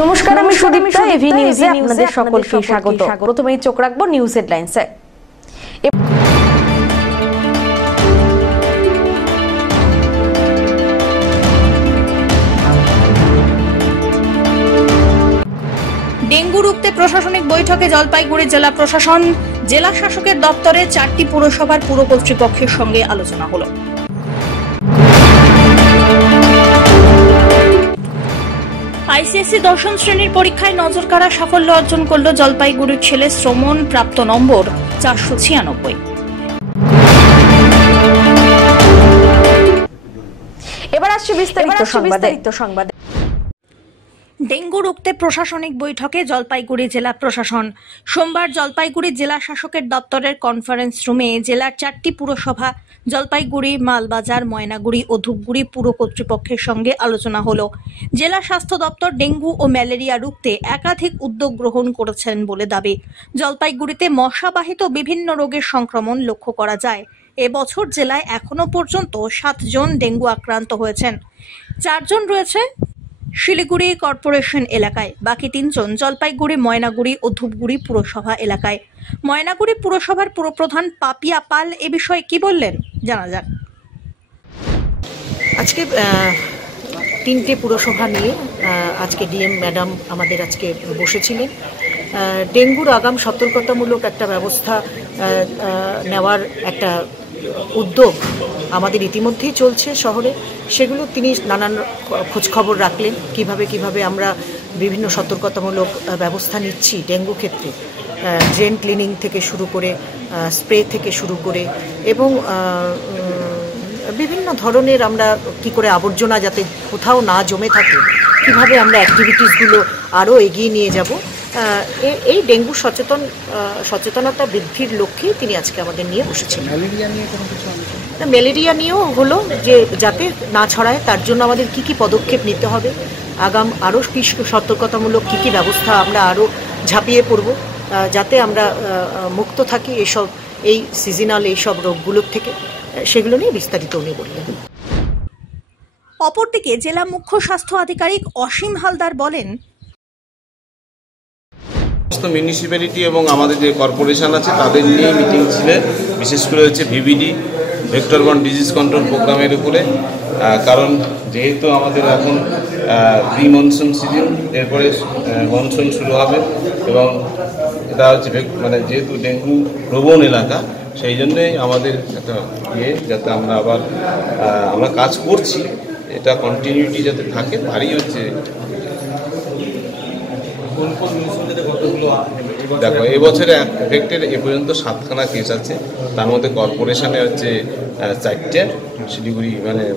নমস্কার, আমি সুদীপ্তা। এভি নিউজে আপনাদের সকলকে স্বাগত। প্রথমেই চোখ রাখবো নিউজ হেডলাইন্সে। ডেঙ্গু রুখতে প্রশাসনিক বৈঠকে জলপাইগুড়ি জেলা প্রশাসন, জেলা শাসকের দপ্তরে 4টি পুরসভার পুর কর্তৃপক্ষের সঙ্গে আলোচনা হলো। আইসিএসসি দশম শ্রেণীর পরীক্ষায় নজরকাড়া সাফল্য অর্জন করল জলপাইগুড়ির ছেলে শ্রমণ, প্রাপ্ত নম্বর 496। এবার আসছে বিস্তারিত সংবাদ। ডেঙ্গু রুখতে প্রশাসনিক বৈঠকে জলপাইগুড়ি জেলা প্রশাসন। সোমবার জলপাইগুড়ি জেলা শাসকের দপ্তরের কনফারেন্স রুমে জেলার 4টি পুরসভা জলপাইগুড়ি, মালবাজার, ময়নাগুড়ি ও ধূপগুড়ি পুর কর্তৃপক্ষের সঙ্গে আলোচনা হলো। জেলা স্বাস্থ্য দপ্তর ডেঙ্গু ও ম্যালেরিয়া রুখতে একাধিক উদ্যোগ গ্রহণ করেছেন বলে দাবি। জলপাইগুড়িতে মশাবাহিত বিভিন্ন রোগের সংক্রমণ লক্ষ্য করা যায়। এবছর জেলায় এখনো পর্যন্ত 7 জন ডেঙ্গু আক্রান্ত হয়েছেন। 4 জন রয়েছে শিলিগুড়ি কর্পোরেশন এলাকায়, বাকি 3 জন জলপাইগুড়ি, ময়নাগুড়ি ও ধূপগুড়ি পুরসভা এলাকায়। ময়নাগুড়ি পুরসভার পুরপ্রধান পাপিয়া পাল এ বিষয়ে কি বললেন জানা যাক। আজকে 3টে পুরসভা নিয়ে আজকে ডিএম ম্যাডাম আমাদের আজকে বসেছিলেন। ডেঙ্গুর আগাম সতর্কতামূলক একটা ব্যবস্থা নেওয়ার একটা উদ্যোগ আমাদের ইতিমধ্যেই চলছে শহরে। সেগুলো তিনি নানান খোঁজখবর রাখলেন, কিভাবে আমরা বিভিন্ন সতর্কতামূলক ব্যবস্থা নিচ্ছি ডেঙ্গু ক্ষেত্রে। ড্রেন ক্লিনিং থেকে শুরু করে, স্প্রে থেকে শুরু করে, এবং বিভিন্ন ধরনের আমরা কি করে আবর্জনা যাতে কোথাও না জমে থাকে, কিভাবে আমরা অ্যাক্টিভিটিসগুলো আরও এগিয়ে নিয়ে যাব, এই ডেঙ্গু সচেতনতা বৃদ্ধির লক্ষ্যেই তিনি আজকে আমাদের নিয়ে বসেছেন। ম্যালেরিয়া নিয়েও হলো যে যাতে না ছড়ায় তার জন্য আমাদের কি পদক্ষেপ নিতে হবে, আগাম আরও কি সতর্কতামূলক কি ব্যবস্থা আমরা আরও ঝাঁপিয়ে পড়ব, যাতে আমরা মুক্ত থাকি এই সিজনাল এইসব রোগগুলোর থেকে। সেগুলো নিয়ে বিস্তারিত উনি বললেন। অপরদিকে জেলা মুখ্য স্বাস্থ্য আধিকারিক অসীম হালদার বলেন, সমস্ত মিউনিসিপ্যালিটি এবং আমাদের যে কর্পোরেশন আছে তাদের নিয়ে মিটিং ছিল, বিশেষ করে হচ্ছে ভিভিডি ভেক্টর বর্ন ডিজিজ কন্ট্রোল প্রোগ্রামের উপরে। কারণ যেহেতু আমাদের এখন প্রি মনসুন সিজন, এরপরে মনসুন শুরু হবে, এবং এটা হচ্ছে যেহেতু ডেঙ্গু প্রবণ এলাকা, সেই জন্যই আমাদের একটা যাতে আমরা কাজ করছি, এটা কন্টিনিউটি যাতে থাকে, তারই হচ্ছে। দেখো, এবছরে এফেক্টেড এ পর্যন্ত 7খানা কেস আছে, তার মধ্যে কর্পোরেশনে হচ্ছে 4টে, শিলিগুড়ি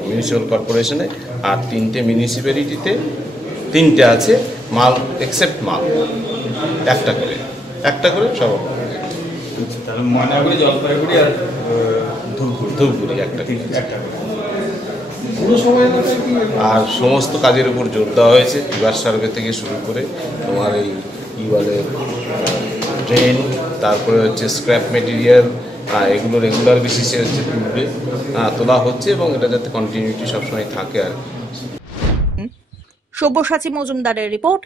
মিউনিসিপ্যাল কর্পোরেশনে, আর 3টে মিউনিসিপ্যালিটিতে 3টে আছে। মাল এক্সেপ্ট মাল একটা করে সব। ময়নাগুড়ি, জলপাইগুড়ি আর ধূপগুড়ি একটা। আর সমস্ত কাজের উপর জোর দেওয়া হয়েছে, রিভার সার্ভে থেকে শুরু করে তোমার এই ড্রেন, তারপরে হচ্ছে স্ক্র্যাপ মেটেরিয়াল, এগুলো রেগুলার বেসিসে হচ্ছে তোলা হচ্ছে, এবং এটা যাতে কন্টিনিউটি সবসময় থাকে। আর সব্যসাচী মজুমদারের রিপোর্ট।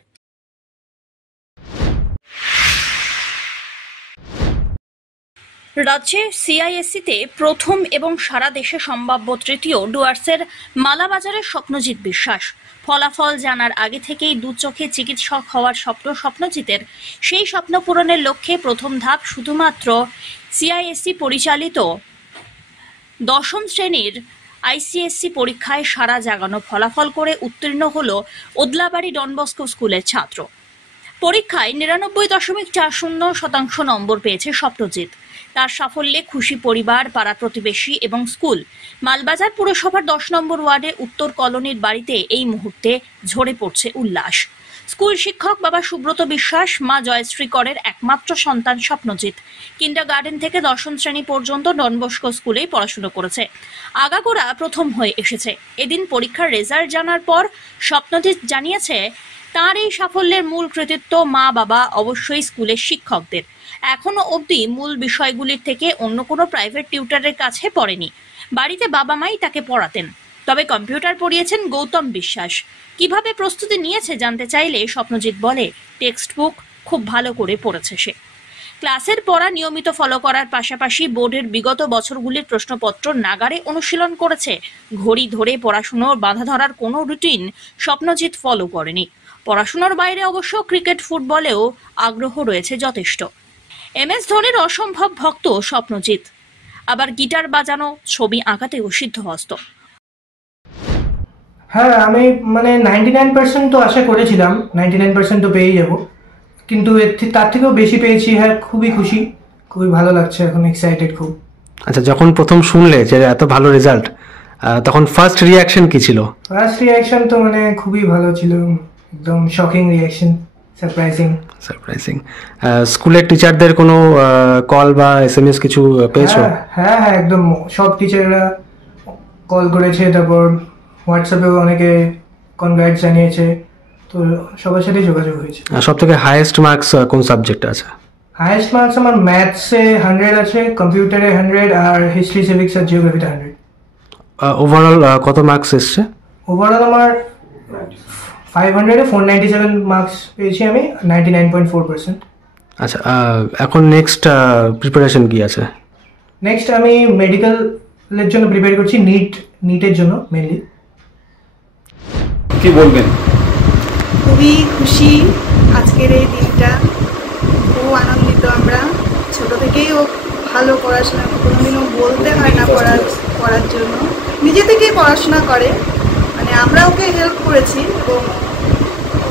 রাজ্যে সিআইএসসিতে প্রথম এবং সারা দেশে সম্ভাব্য তৃতীয় ডুয়ার্সের মালাবাজারের স্বপ্নজিৎ বিশ্বাস। ফলাফল জানার আগে থেকেই দু চোখে চিকিৎসক হওয়ার স্বপ্নজিতের, সেই স্বপ্ন পূরণের লক্ষ্যে প্রথম ধাপ শুধুমাত্র সিআইএসসি পরিচালিত দশম শ্রেণীর আইসিএসসি পরীক্ষায় সারা জাগানো ফলাফল করে উত্তীর্ণ হল ওদলাবাড়ি ডন বস্কো স্কুলের ছাত্র। পরীক্ষায় 99.40% নম্বর পেয়েছে স্বপ্নজিৎ। তার সাফল্যে খুশি পরিবার, পাড়া প্রতিবেশী এবং স্কুল। মালবাজার পুরসভার 10 নম্বর ওয়ার্ডে উত্তর কলোনির বাড়িতে এই মুহূর্তে ঝরে পড়ছে উল্লাস। স্কুল শিক্ষক বাবা সুব্রত বিশ্বাস, মা জয়শ্রী করের একমাত্র সন্তান স্বপ্নজিৎ। কিন্ডারগার্টেন থেকে 10ম শ্রেণী পর্যন্ত ডন বস্কো স্কুলেই পড়াশোনা করেছে। আগাগোড়া প্রথম হয়ে এসেছে। এদিন পরীক্ষার রেজাল্ট জানার পর স্বপ্নজিৎ জানিয়েছে, তার এই সাফল্যের মূল কৃতিত্ব মা বাবা, অবশ্যই স্কুলের শিক্ষকদের। এখনো অবধি মূল বিষয়গুলির থেকে অন্য কোনো প্রাইভেট টিউটরের কাছে পড়েনি। বাড়িতে বাবা মাই তাকে পড়াতেন। তবে কম্পিউটার পড়িয়েছেন গৌতম বিশ্বাস। কিভাবে প্রস্তুতি নিয়েছে জানতে চাইলে স্বপ্নজিৎ বলে, টেক্সট বুক খুব ভালো করে পড়েছে সে। ক্লাসের পড়া নিয়মিত ফলো করার পাশাপাশি বোর্ডের বিগত বছরগুলির প্রশ্নপত্র নাগারে অনুশীলন করেছে। ঘড়ি ধরে পড়াশুনোর বাধা ধরার কোনো রুটিন স্বপ্নজিৎ ফলো করেনি। পড়াশোনার বাইরে অবশ্য ক্রিকেট ফুটবলেও আগ্রহ রয়েছে যথেষ্ট। MS ধোনির অসম্ভব ভক্ত স্বপ্নজিৎ, আবার গিটার বাজানো, ছবি আঁকাতেও সিদ্ধহস্ত। হ্যাঁ, আমি 99% তো আশা করেছিলাম, 99% তো পেয়েই যাব, কিন্তু তার থেকেও বেশি পেয়েছি। হ্যাঁ, খুবই খুশি, খুবই ভালো লাগছে, এখন এক্সাইটেড খুব। আচ্ছা, যখন প্রথম শুনলে যে এত ভালো রেজাল্ট, তখন ফার্স্ট রিয়াকশন কি ছিল? ফার্স্ট রিয়াকশন তো খুবই ভালো ছিল, একদম শকিং রিয়াকশন, সারপ্রাইজিং। স্কুলের টিচারদের কোনো কল বা SMS কিছু পেয়েছো? হ্যাঁ, একদম সব টিচাররা কল করেছে, তারপর হোয়াটসঅ্যাপেও অনেকে কনগ্রাটস জানিয়েছে, তো সবার সাথে যোগাযোগ হয়েছে। সব থেকে হাইয়েস্ট মার্কস কোন সাবজেক্টে আছে? হাইয়েস্ট মার্কস আমার ম্যাথসে 100 আছে, কম্পিউটারে 100, আর হিস্ট্রি, সিভিক্স আর জিওগ্রাফিতে 100। ওভারঅল কত মার্কস এসছে? ওভারঅল আমার 500-এ 497 মার্কস পেয়েছি আমি, 99.4%। আচ্ছা, এখন নেক্সট প্রিপারেশন কি আছে? নেক্সট আমি মেডিকেলের জন্য প্রিপেয়ার করছি, নিটের জন্য মেনলি। কি বলবেন? খুবই খুশি আজকের এই দিনটা, খুব আনন্দিত আমরা। ছোট থেকেই ও ভালো পড়াশোনা, কোনোদিনও বলতে হয় না পড়ার জন্য, নিজে থেকেই পড়াশোনা করে। আমরা ওকে হেল্প করেছি এবং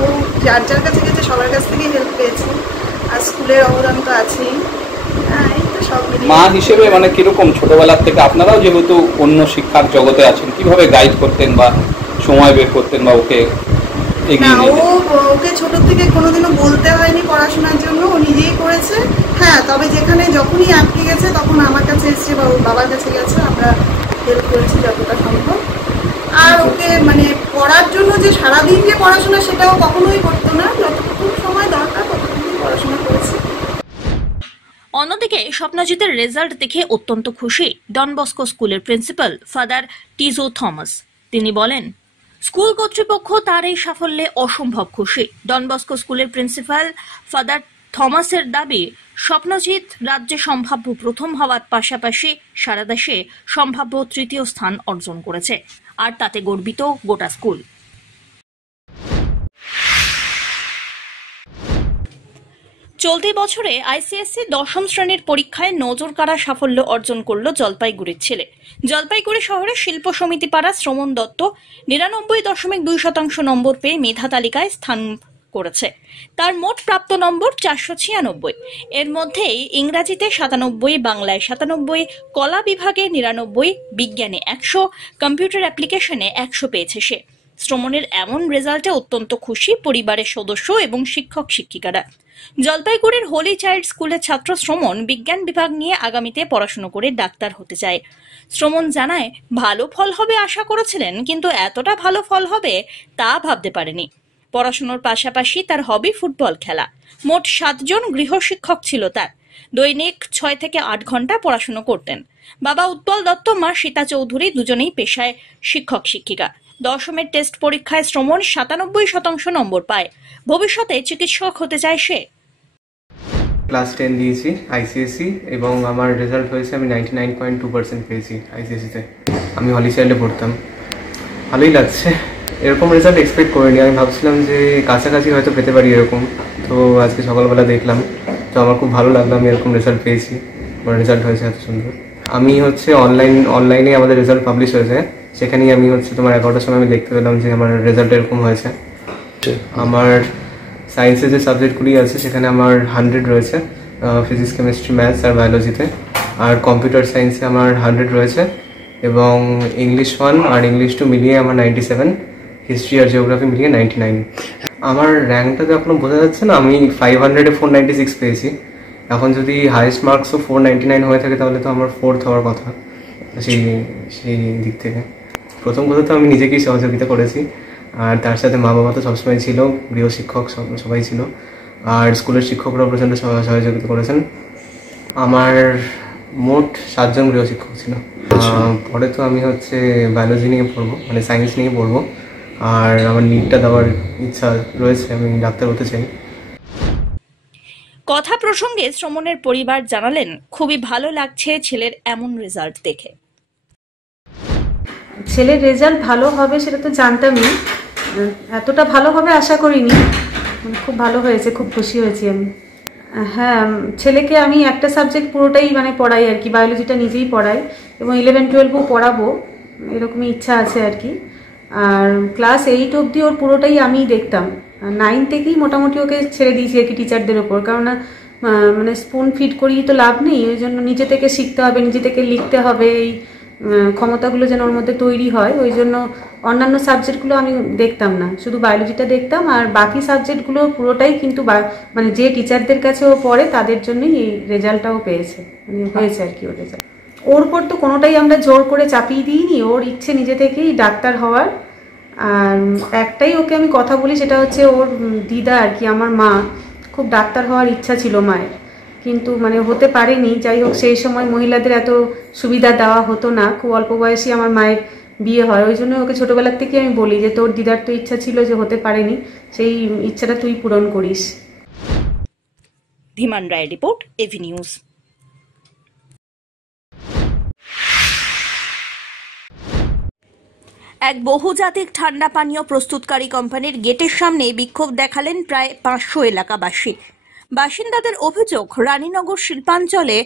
ও যার কাছে গেছে সবার কাছ থেকেই হেল্প পেয়েছে, আর স্কুলের অবদান তো আছেই। এই তো সব মিলিয়ে। মা হিসেবে কিরকম ছোটবেলার থেকে আপনারাও যেহেতু অন্য শিক্ষার জগতে আছেন, কিভাবে গাইড করতেন বা সময় বের করতেন বা ওকে এগিয়ে নিয়ে যেতেন? ওকে ছোট থেকে কোনোদিনও বলতে হয়নি পড়াশোনার জন্য, ও নিজেই করেছে। হ্যাঁ, তবে যখনই আটকে গেছে তখন আমার কাছে এসছে বা ওর বাবার কাছে গেছে, আমরা হেল্প করেছি যতটা সম্ভব। আর ওকে পড়ার জন্য যে সারাদিন যে পড়াশোনা সেটাও কখনোই করতো না, যতটুকু সময় দরকার ততটুকু পড়াশোনা করেছে। অন্যদিকে স্বপ্নজিতের রেজাল্ট দেখে অত্যন্ত খুশি ডন বস্কো স্কুলের প্রিন্সিপাল ফাদার টিজো থমাস। তিনি বলেন, স্কুল কর্তৃপক্ষ তার এই সাফল্যে অসম্ভব খুশি। ডন বস্কো স্কুলের প্রিন্সিপাল ফাদার থমাসের দাবি, স্বপ্নজিৎ রাজ্যে সম্ভাব্য প্রথম হওয়ার পাশাপাশি সারা দেশে সম্ভাব্য তৃতীয় স্থান অর্জন করেছে, আর তাতে গর্বিত গোটা স্কুল। চলতি বছরে ICSE 10ম শ্রেণীর পরীক্ষায় নজরকাড়া সাফল্য অর্জন করল জলপাইগুড়ির ছেলে। জলপাইগুড়ি শহরের শিল্প সমিতি পাড়া শ্রমণ দত্ত 99.2% নম্বর পেয়ে মেধা তালিকায় স্থান করেছে। তার মোট প্রাপ্ত নম্বর 496। এর মধ্যেই ইংরাজিতে 97, বাংলায় 97, কলা বিভাগে 99, বিজ্ঞানে 100, কম্পিউটার অ্যাপ্লিকেশনে 100 পেয়েছে সে। শ্রমণের এমন রেজাল্টে অত্যন্ত খুশি পরিবারের সদস্য এবং শিক্ষক শিক্ষিকারা। জলপাইগুড়ির হোলি চাইল্ড স্কুলের ছাত্র শ্রমণ বিজ্ঞান বিভাগ নিয়ে আগামীতে পড়াশোনা করে ডাক্তার হতে চায়। শ্রমণ জানায়, ভালো ফল হবে আশা করেছিলেন, কিন্তু এতটা ভালো ফল হবে তা ভাবতে পারেনি। পড়াশোনার পাশাপাশি তার হবি ফুটবল খেলা। মোট 7 জন গৃহশিক্ষক ছিল তার। দৈনিক 6 থেকে 8 ঘন্টা পড়াশোনা করতেন। বাবা উৎপল দত্ত, মা সীতা চৌধুরী দুজনেই পেশায় শিক্ষক শিক্ষিকা। 10ম টেস্ট পরীক্ষায় শ্রমণ 97% নম্বর পায়। ভবিষ্যতে চিকিৎসক হতে চায় সে। ক্লাস 10 দিয়েছি ICSE এবং আমার রেজাল্ট হয়েছে, আমি 99.2% পেয়েছি ICSE-তে। আমি হলি চাইল্ডে পড়তাম। ভালোই লাগছে, এরকম রেজাল্ট এক্সপেক্ট করিনি। আমি ভাবছিলাম যে কাছাকাছি হয়তো পেতে পারি এরকম, তো আজকে সকালবেলা দেখলাম, তো আমার খুব ভালো লাগলো আমি এরকম রেজাল্ট পেয়েছি, আমার রেজাল্ট হয়েছে এত সুন্দর। আমি অনলাইনে আমাদের রেজাল্ট পাবলিশ হয়েছে, সেখানেই আমি তোমার 11টার সময় আমি দেখতে পেলাম যে আমার রেজাল্ট এরকম হয়েছে। আমার সায়েন্সের যে সাবজেক্টগুলি আছে সেখানে আমার 100 রয়েছে, ফিজিক্স, কেমিস্ট্রি, ম্যাথস আর বায়োলজিতে। আর কম্পিউটার সায়েন্সে আমার 100 রয়েছে, এবং ইংলিশ 1 আর ইংলিশ 2 মিলিয়ে আমার 97, হিস্ট্রি আর জিওগ্রাফি মিলিয়ে 99। আমার র্যাঙ্কটা তো এখনও বোঝা যাচ্ছে না, আমি 500-এ 496 পেয়েছি। এখন যদি হাইয়েস্ট মার্কসও 499 হয়ে থাকে তাহলে তো আমার 4th হওয়ার কথা। সেই দিক থেকে প্রথম কথা তো আমি নিজেকেই সহযোগিতা করেছি, আর তার সাথে মা বাবা তো সবসময় ছিল, গৃহশিক্ষক সবাই ছিল, আর স্কুলের শিক্ষকরাও প্রচণ্ড সহযোগিতা করেছেন। আমার মোট 7 জন গৃহশিক্ষক ছিল। পরে তো আমি হচ্ছে বায়োলজি নিয়ে পড়বো, মানে সায়েন্স নিয়ে পড়বো, আর আমার নিটটা দেওয়ার ইচ্ছা রয়েছে, আমি ডাক্তার হতে চাই। কথা প্রসঙ্গে শ্রমণের পরিবার জানালেন, খুবই ভালো লাগছে ছেলের এমন রেজাল্ট দেখে। ছেলের রেজাল্ট ভালো হবে সেটা তো জানতামই, এতটা ভালো হবে আশা করিনি। খুব ভালো হয়েছে, খুব খুশি হয়েছি আমি। হ্যাঁ, ছেলেকে আমি একটা সাবজেক্ট পুরোটাই মানে পড়াই আর কি, বায়োলজিটা নিজেই পড়াই এবং 11-12ও পড়াবো, এরকমই ইচ্ছা আছে আর কি। আর ক্লাস 8 অবধি ওর পুরোটাই আমিই দেখতাম। 9 থেকেই মোটামুটি ওকে ছেড়ে দিয়েছি আর কি টিচারদের ওপর, কারণ মানে স্পুন ফিড করিয়ে তো লাভ নেই, ওই জন্য নিজে থেকে শিখতে হবে, নিজে থেকে লিখতে হবে, এই ক্ষমতাগুলো যেন ওর মধ্যে তৈরি হয়। ওই জন্য অন্যান্য সাবজেক্টগুলো আমি দেখতাম না, শুধু বায়োলজিটা দেখতাম, আর বাকি সাবজেক্টগুলো পুরোটাই কিন্তু মানে যে টিচারদের কাছে ও পড়ে তাদের জন্যই এই রেজাল্টটাও পেয়েছে, মানে হয়েছে আর কি ওর রেজাল্ট। ওর উপর তো কোনোটাই আমরা জোর করে চাপিয়ে দিইনি, ওর ইচ্ছে নিজে থেকেই ডাক্তার হওয়ার। আর একটাই ওকে আমি কথা বলি, সেটা হচ্ছে ওর দিদা আর কি, আমার মা, খুব ডাক্তার হওয়ার ইচ্ছা ছিল মায়ের, কিন্তু মানে হতে পারেনি। যাই হোক, সেই সময় মহিলাদের এত সুবিধা দেওয়া হতো না, খুব অল্প বয়সী আমার মায়ের বিয়ে হয়, ওই জন্য ওকে ছোটোবেলার থেকে আমি বলি যে তোর দিদার তো ইচ্ছা ছিল, যে হতে পারেনি, সেই ইচ্ছাটা তুই পূরণ করিস। ধীমান রায় রিপোর্ট, এভি নিউজ। এক বহুজাতিক ঠান্ডা পানীয় প্রস্তুতকারী কোম্পানির গেটের সামনে বিক্ষোভ দেখালেন প্রায় 500 এলাকাবাসী। বাসিন্দাদের অভিযোগ, রানীনগর শিল্পাঞ্চলে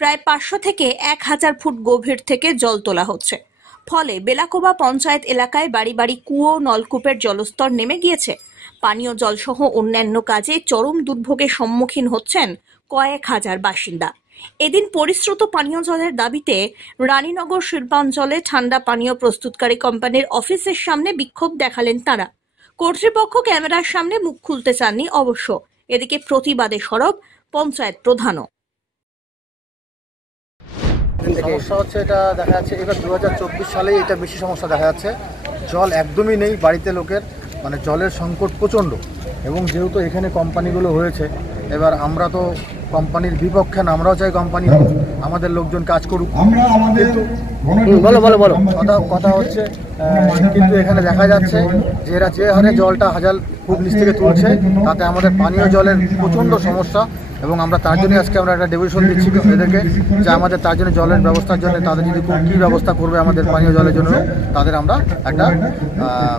প্রায় 500 থেকে 1000 ফুট গভীর থেকে জল তোলা হচ্ছে, ফলে বেলাকোবা পঞ্চায়েত এলাকায় বাড়ি বাড়ি কুয়ো নলকূপের জলস্তর নেমে গিয়েছে। পানীয় জলসহ অন্যান্য কাজে চরম দুর্ভোগের সম্মুখীন হচ্ছেন কয়েক হাজার বাসিন্দা। এদিন পরিশ্রুত পানীয় জলের দাবিতে রানীনগর শিল্পাঞ্চলে ঠান্ডা পানীয় প্রস্তুতকারী কোম্পানির অফিসের সামনে বিক্ষোভ দেখালেন তারা। কর্তৃপক্ষ ক্যামেরার সামনে মুখ খুলতে চাননি অবশ্য। এদিকে প্রতিবাদে সরব পঞ্চায়েত প্রধানও। সমস্যা হচ্ছে, এটা দেখা যাচ্ছে এবার 2024 সালেই এটা বেশি সমস্যা দেখা যাচ্ছে। জল একদমই নেই বাড়িতে লোকের, মানে জলের সংকট প্রচণ্ড। এবং যেহেতু এখানে কোম্পানিগুলো হয়েছে, এবার আমরা তো কোম্পানির বিপক্ষে না, আমরাও চাই কোম্পানি আমাদের লোকজন কাজ করুক, কথা হচ্ছে। কিন্তু এখানে দেখা যাচ্ছে যে এরা যে হারে জলটা 1000 ফুট নিচ থেকে তুলছে, তাতে আমাদের পানীয় জলের প্রচণ্ড সমস্যা। এবং আমরা তার জন্য আজকে আমরা একটা ডেপুটেশন দিচ্ছি এদেরকে, যে আমাদের তার জন্য জলের ব্যবস্থার জন্য তাদের যদি কী ব্যবস্থা করবে আমাদের পানীয় জলের জন্য, তাদের আমরা একটা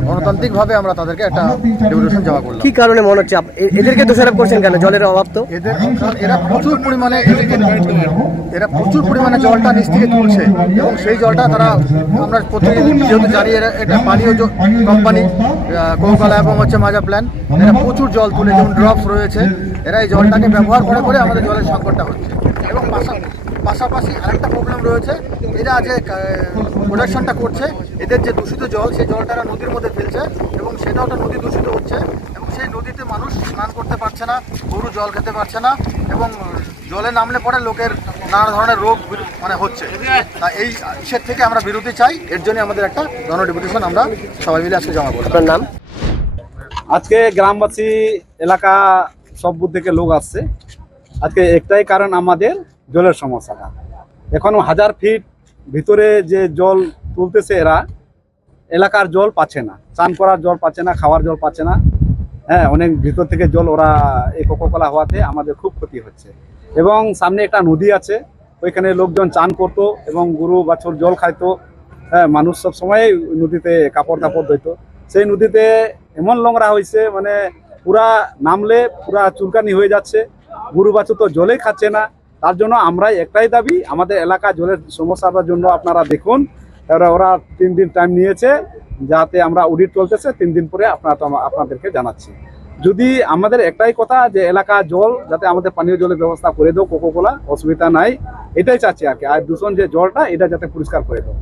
গণতান্ত্রিকভাবে আমরা তাদেরকে একটা ডেপুটেশন জমা করলাম। কি কারণে মনে হচ্ছে এদেরকে দোষারোপ করছেন কেন? জলের অভাব তো এরা প্রচুর পরিমাণে জলটা নিচ থেকে তুলছে, এবং সেই জলটা তারা, আমরা প্রতিদিন যেহেতু জানি এটা পানীয় কোম্পানি কৌকালা এবং হচ্ছে মাজা প্ল্যান, এরা প্রচুর জল তুলে, যেমন ড্রপস রয়েছে, এরা এই জলটাকে ব্যবহার করে করে আমাদের জলের সংকটটা হচ্ছে। এবং পাশাপাশি আরেকটা প্রবলেম রয়েছে, এরা যে প্রোডাকশনটা করছে, এদের যে দূষিত জল, সেই জলটা নদীর মধ্যে ফেলছে, এবং সেটাও একটা নদী দূষিত হচ্ছে, এবং সেই নদীতে মানুষ স্নান করতে পারছে না, গরু জল খেতে পারছে না, এবং জলে নামলে পরে লোকের নানা ধরনের রোগ মানে হচ্ছে। তা এই ইসের থেকে আমরা বিরতি চাই, এর জন্য আমাদের একটা গণডেপুটেশন আমরা সবাই মিলে আজকে জমা করব। আপনার নাম? আজকে গ্রামবাসী এলাকা সব বুথ থেকে লোক আসছে। আজকে একটাই কারণ, আমাদের জলের সমস্যাটা। এখনো 1000 ফিট ভিতরে যে জল তুলতেছে এরা, এলাকার জল পাচ্ছে না, চান করার জল পাচ্ছে না, খাওয়ার জল পাচ্ছে না। হ্যাঁ, অনেক ভিতর থেকে জল ওরা এই কোকাকোলা হওয়াতে আমাদের খুব ক্ষতি হচ্ছে। এবং সামনে একটা নদী আছে, ওইখানে লোকজন চান করতো এবং গরু বাছুর জল খাইতো। হ্যাঁ, মানুষ সব সময় নদীতে কাপড় টাপড় ধুইতো। সেই নদীতে এমন নোংরা হয়েছে, মানে পুরা নামলে পুরা চুলকানি হয়ে যাচ্ছে, গরু বাছুর তো জলেই খাচ্ছে না। তার জন্য আমরা একটাই দাবি, আমাদের এলাকা জলের সমস্যাটার জন্য আপনারা দেখুন। ওরা 3 দিন টাইম নিয়েছে, যাতে আমরা অডিট চলতেছে, 3 দিন পরে আপনাদেরকে জানাচ্ছি। যদি আমাদের একটাই কথা, যে এলাকা জল যাতে আমাদের পানীয় জলের ব্যবস্থা করে দাও, কোকাকোলা অসুবিধা নাই, এটাই চাচ্ছি আর কি। আর দূষণ যে জলটা, এটা যাতে পরিষ্কার করে দাও,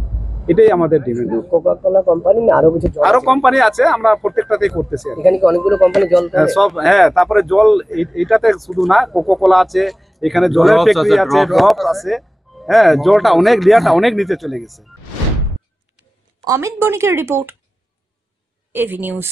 এটাই আমাদের ডিমান্ড। কোকাকোলা কোম্পানি না আরো কিছু? আরো কোম্পানি আছে, আমরা প্রত্যেকটাতেই করতেছি। এখানে কি অনেকগুলো কোম্পানি জল? সব, হ্যাঁ। তারপরে জল এইটাতে শুধু না, কোকাকোলা আছে, এখানে জলের ফ্যাক্টরি আছে, ড্রপ আছে। হ্যাঁ, জলটা অনেক লেয়ারটা অনেক নিচে চলে গেছে। অমিত বণিকের রিপোর্ট, এভি নিউজ।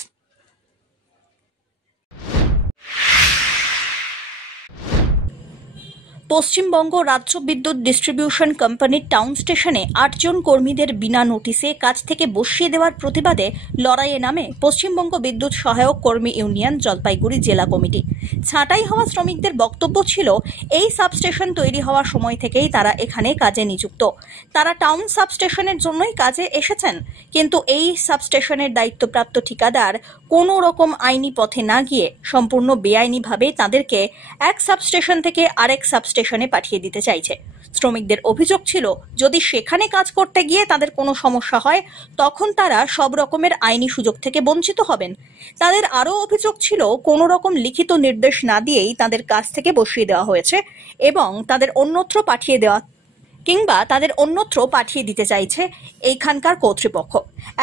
পশ্চিমবঙ্গ রাজ্য বিদ্যুৎ ডিস্ট্রিবিউশন কোম্পানির টাউন স্টেশনে 8 জন কর্মীদের বিনা নোটিশে কাজ থেকে বসিয়ে দেওয়ার প্রতিবাদে লড়াইয়ে নামে পশ্চিমবঙ্গ বিদ্যুৎ সহায়ক কর্মী ইউনিয়ন জলপাইগুড়ি জেলা কমিটি। ছাঁটাই হওয়া শ্রমিকদের বক্তব্য ছিল, এই সাবস্টেশন তৈরি হওয়ার সময় থেকেই তারা এখানে কাজে নিযুক্ত। তারা টাউন সাবস্টেশনের জন্যই কাজে এসেছেন, কিন্তু এই সাবস্টেশনের দায়িত্বপ্রাপ্ত ঠিকাদার কোনো রকম আইনি পথে না গিয়ে সম্পূর্ণ বেআইনিভাবে তাদেরকে এক সাবস্টেশন থেকে আরেক সাবস্টেশনে পাঠিয়ে দিতে চাইছে। শ্রমিকদের অভিযোগ ছিল, যদি সেখানে কাজ করতে গিয়ে তাদের কোনো সমস্যা হয় তখন তারা সব রকমের আইনি সুযোগ থেকে বঞ্চিত হবেন। তাদের আরও অভিযোগ ছিল, কোনো রকম লিখিত নির্দেশ না দিয়েই তাদের কাজ থেকে বসিয়ে দেওয়া হয়েছে এবং তাদের অন্যত্র পাঠিয়ে দিতে চাইছে এইখানকার কর্তৃপক্ষ।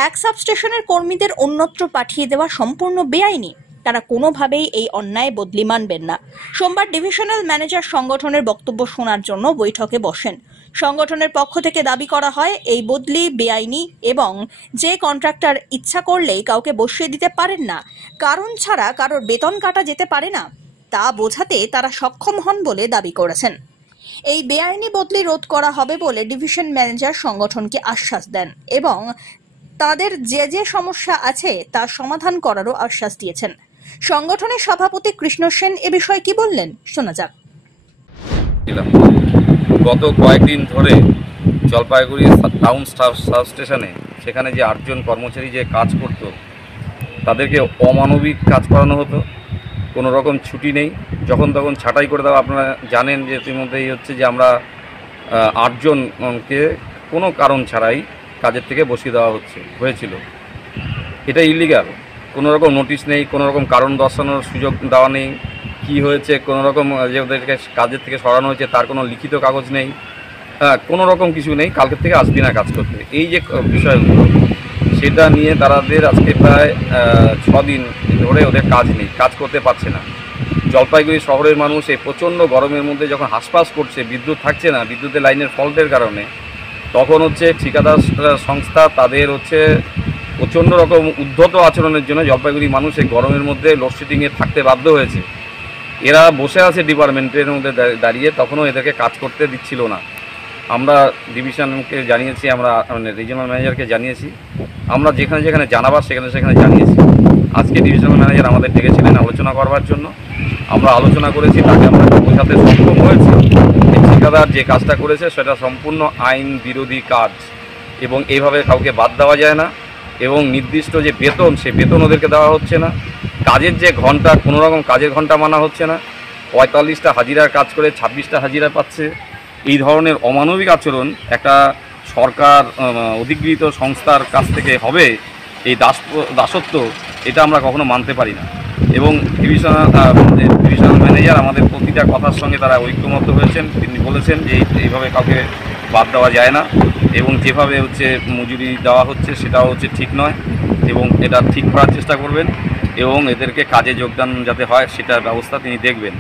এক সাবস্টেশনের কর্মীদের অন্যত্র পাঠিয়ে দেওয়া সম্পূর্ণ বেআইনি। তারা কোনোভাবেই এই অন্যায় বদলি মানবেন না। সোমবার ডিভিশনাল ম্যানেজার সংগঠনের বক্তব্য শোনার জন্য বৈঠকে বসেন। সংগঠনের পক্ষ থেকে দাবি করা হয়, এই বদলি বেআইনি এবং যে কন্ট্রাক্টর ইচ্ছা করলেই কাউকে বসিয়ে দিতে পারেন না, কারণ ছাড়া কারোর বেতন কাটা যেতে পারে না, তা বোঝাতে তারা সক্ষম হন বলে দাবি করেছেন। এই বেআইনি বদলি রোধ করা হবে বলে ডিভিশন ম্যানেজার সংগঠনকে আশ্বাস দেন এবং তাদের যে যে সমস্যা আছে তা সমাধান করারও আশ্বাস দিয়েছেন। সংগঠনের সভাপতি কৃষ্ণ সেন এ বিষয়ে কি বললেন, শোনা যাক। গত কয়েকদিন ধরে জলপাইগুড়ি টাউন সাবস্টেশনে সেখানে যে 8 জন কর্মচারী যে কাজ করত, তাদেরকে অমানবিক কাজ করানো হতো। কোনো রকম ছুটি নেই, যখন তখন ছাঁটাই করে দেওয়া। আপনারা জানেন যে ইতিমধ্যেই হচ্ছে যে আমরা 8 জনকে কোনো কারণ ছাড়াই কাজের থেকে বসিয়ে দেওয়া হয়েছিল। এটা ইলিগাল। কোনো রকম নোটিশ নেই, কোনো রকম কারণ দর্শানোর সুযোগ দেওয়া নেই। কি হয়েছে, কোনো রকম যে ওদেরকে কাজের থেকে সরানো হয়েছে তার কোনো লিখিত কাগজ নেই, কোনো রকম কিছু নেই। কালকের থেকে আসবি না কাজ করতে, এই যে বিষয়গুলো, সেটা নিয়ে তাদের আজকে প্রায় 6 দিন ধরে ওদের কাজ নেই, কাজ করতে পারছে না। জলপাইগুড়ি শহরের মানুষ এই প্রচণ্ড গরমের মধ্যে যখন হাঁসফাঁস করছে, বিদ্যুৎ থাকছে না, বিদ্যুতের লাইনের ফল্টের কারণে, তখন হচ্ছে ঠিকাদার সংস্থা তাদের হচ্ছে প্রচণ্ড রকম উদ্ধত আচরণের জন্য জলপাইগুড়ি মানুষ এই গরমের মধ্যে লোডশেডিংয়ে থাকতে বাধ্য হয়েছে। এরা বসে আছে ডিপার্টমেন্টের মধ্যে দাঁড়িয়ে, তখনও এদেরকে কাজ করতে দিচ্ছিল না। আমরা ডিভিশনকে জানিয়েছি, আমরা রিজিওনাল ম্যানেজারকে জানিয়েছি, আমরা যেখানে যেখানে জানাবার সেখানে জানিয়েছি। আজকে ডিভিশনাল ম্যানেজার আমাদের ডেকেছিলেন আলোচনা করবার জন্য। আমরা আলোচনা করেছি, তাকে আমরা বোঝাতে সক্ষম হয়েছি এই ঠিকাদার যে কাজটা করেছে সেটা সম্পূর্ণ আইন বিরোধী কাজ এবং এইভাবে কাউকে বাদ দেওয়া যায় না। এবং নির্দিষ্ট যে বেতন, সে বেতন ওদেরকে দেওয়া হচ্ছে না। কাজের যে ঘন্টা, কোনো রকম কাজের ঘন্টা মানা হচ্ছে না। 45টা হাজিরার কাজ করে 26টা হাজিরা পাচ্ছে। এই ধরনের অমানবিক আচরণ একটা সরকার অধিকৃত সংস্থার কাছ থেকে হবে, এই দাসত্ব, এটা আমরা কখনো মানতে পারি না। এবং ডিভিশনাল ম্যানেজার আমাদের প্রতিটা কথার সঙ্গে তারা ঐক্যমত হয়েছেন। তিনি বলেছেন যে এইভাবে কাউকে বাদ দেওয়া যায় না এবং যেভাবে হচ্ছে মজুরি দেওয়া হচ্ছে সেটাও হচ্ছে ঠিক নয় এবং এটা ঠিক করার চেষ্টা করবেন এবং এদেরকে কাজে যোগদান যাতে হয় সেটার ব্যবস্থা তিনি দেখবেন।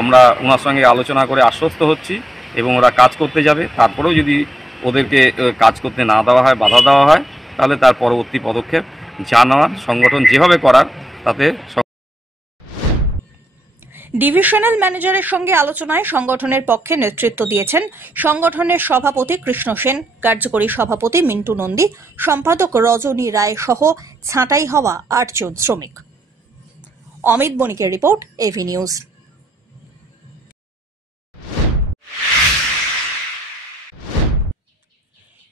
আমরা ওনার সঙ্গে আলোচনা করে আশ্বস্ত হচ্ছি এবং ওরা কাজ করতে যাবে। তারপরেও যদি ওদেরকে কাজ করতে না দেওয়া হয়, বাধা দেওয়া হয়, তাহলে তার পরবর্তী পদক্ষেপ জানার সংগঠন যেভাবে করার তাতে। ডিভিশনাল ম্যানেজারের সঙ্গে আলোচনায় সংগঠনের পক্ষে নেতৃত্ব দিয়েছেন সংগঠনের সভাপতি কৃষ্ণ সেন, কার্যকরী সভাপতি মিন্টু নন্দী, সম্পাদক রজনী রায় সহ ছাঁটাই হওয়া 8 জন শ্রমিক। অমিত বণিকের রিপোর্ট, এভি নিউজ।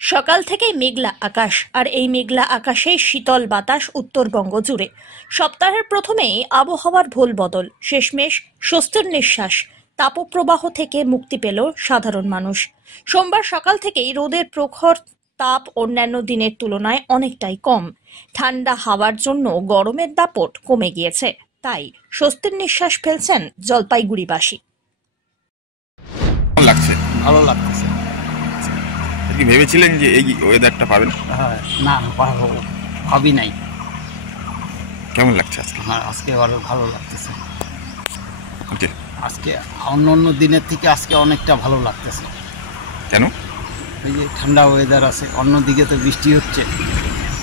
সকাল থেকেই মেঘলা আকাশ, আর এই মেঘলা আকাশে শীতল বাতাস উত্তরবঙ্গ জুড়ে। সপ্তাহের প্রথমেই আবহাওয়ার ভোল বদল, শেষমেশ স্বস্তির নিঃশ্বাস। তাপপ্রবাহ থেকে মুক্তি পেল সাধারণ মানুষ। সোমবার সকাল থেকেই রোদের প্রখর তাপ অন্যান্য দিনের তুলনায় অনেকটাই কম। ঠান্ডা হাওয়ার জন্য গরমের দাপট কমে গিয়েছে, তাই স্বস্তির নিঃশ্বাস ফেলছেন জলপাইগুড়িবাসী। ভালো লাগছে। কি ভেবেছিলেন যে এই ওয়েদারটা পাবেন? না, ভাবি নাই। কেমন লাগছে আজকে? হ্যাঁ, আজকে ভালো লাগতেছে। আজকে অন্য অন্য দিনের থেকে আজকে অনেকটা ভালো লাগতেছে। কেন? এই যে ঠান্ডা ওয়েদার আছে, অন্যদিকে তো বৃষ্টি হচ্ছে,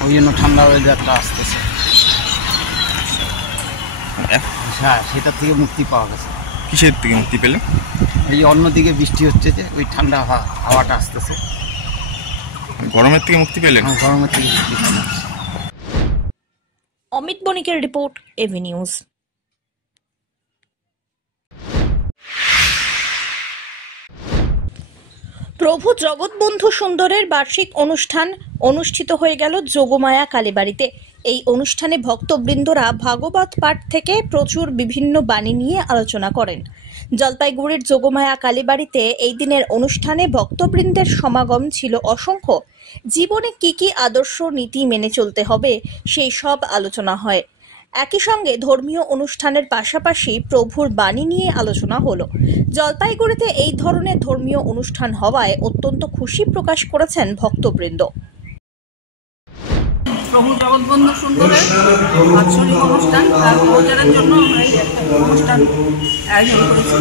ওই জন্য ঠান্ডা ওয়েদারটা আসতেছে। হ্যাঁ, সেটার থেকে মুক্তি পাওয়া গেছে। কিসের থেকে মুক্তি পেলেন? এই অন্যদিকে বৃষ্টি হচ্ছে যে ওই ঠান্ডা হাওয়াটা আসতেছে। গরমের থেকে মুক্তি পেলেন? গরমের থেকে মুক্তি পেলাম। অমিত বণিকের report, AV news. Prabhu Jagatbandhu সুন্দরের বার্ষিক অনুষ্ঠান অনুষ্ঠিত হয়ে গেল যোগমায়া কালীবাড়িতে। এই অনুষ্ঠানে ভক্তবৃন্দরা ভাগবত পাঠ থেকে প্রচুর বিভিন্ন বাণী নিয়ে আলোচনা করেন। জলপাইগুড়ির যোগমায়া কালীবাড়িতে এই দিনের অনুষ্ঠানে ভক্তবৃন্দের সমাগম ছিল অসংখ্য। জীবনে কি কি আদর্শ নীতি মেনে চলতে হবে সেই সব আলোচনা হয়। একই সঙ্গে ধর্মীয় অনুষ্ঠানের পাশাপাশি প্রভুর বাণী নিয়ে আলোচনা হলো। জলপাইগুড়িতে এই ধরনের ধর্মীয় অনুষ্ঠান হওয়ায় অত্যন্ত খুশি প্রকাশ করেছেন ভক্তবৃন্দ। প্রভু জগৎবন্ধু সুন্দরের বাৎসরিক অনুষ্ঠান তার প্রচারের জন্য আমরা এই অনুষ্ঠান আয়োজন করেছি।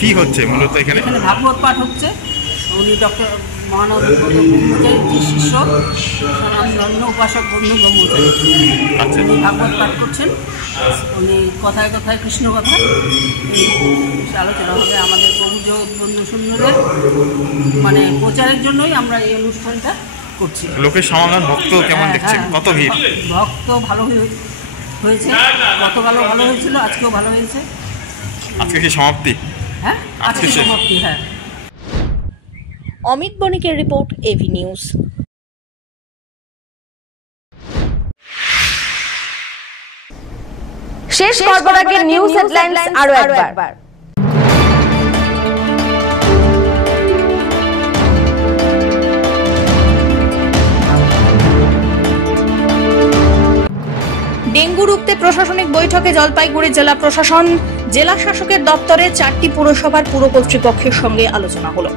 কি হচ্ছে মূলত এখানে? ভাগবত পাঠ হচ্ছে। উনি ডক্টর মহানন্দ ব্রহ্মচারীর শিষ্য সনাতন উপাসক বন্ধু ব্রহ্মচারী। উনি ভাগবত পাঠ করছেন। উনি কথায় কথায় কৃষ্ণ কথা এই আলোচনা হবে। আমাদের প্রভু জগৎবন্ধু সুন্দরের মানে প্রচারের জন্যই আমরা এই অনুষ্ঠানটা করছি। লোকের সমাগম, ভক্ত কেমন দেখছেন? কত ভিড়? ভক্ত ভালো হয়েছে, গতকালও ভালো হয়েছিল, আজকেও ভালো হয়েছে। আজকে কি সমাপ্তি? হ্যাঁ, আজকে সমাপ্তি। হ্যাঁ। অমিত বণিকের রিপোর্ট, এভি নিউজ। শেষ করবার আগে নিউজ হেডলাইন্স আরো একবার। ডেঙ্গু রুখতে প্রশাসনিক বৈঠকে জলপাইগুড়ি জেলা প্রশাসন, জেলা শাসকের দপ্তরে 4টি পুরসভার পুর কর্তৃপক্ষের সঙ্গে আলোচনা হলো।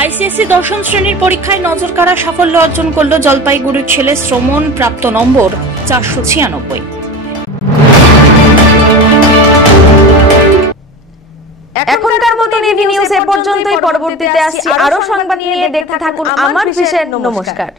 আইসিএসসি 10ম শ্রেণীর পরীক্ষায় নজর কাড়া সাফল্য অর্জন করল জলপাইগুড়ির ছেলে শ্রমণ, প্রাপ্ত নম্বর 496। এখনকার মতো এভি নিউজ এ পর্যন্তই। পরবর্তীতে আসছি আরো সংবাদ নিয়ে। দেখতে থাকুন আমার বিশেষ। নমস্কার।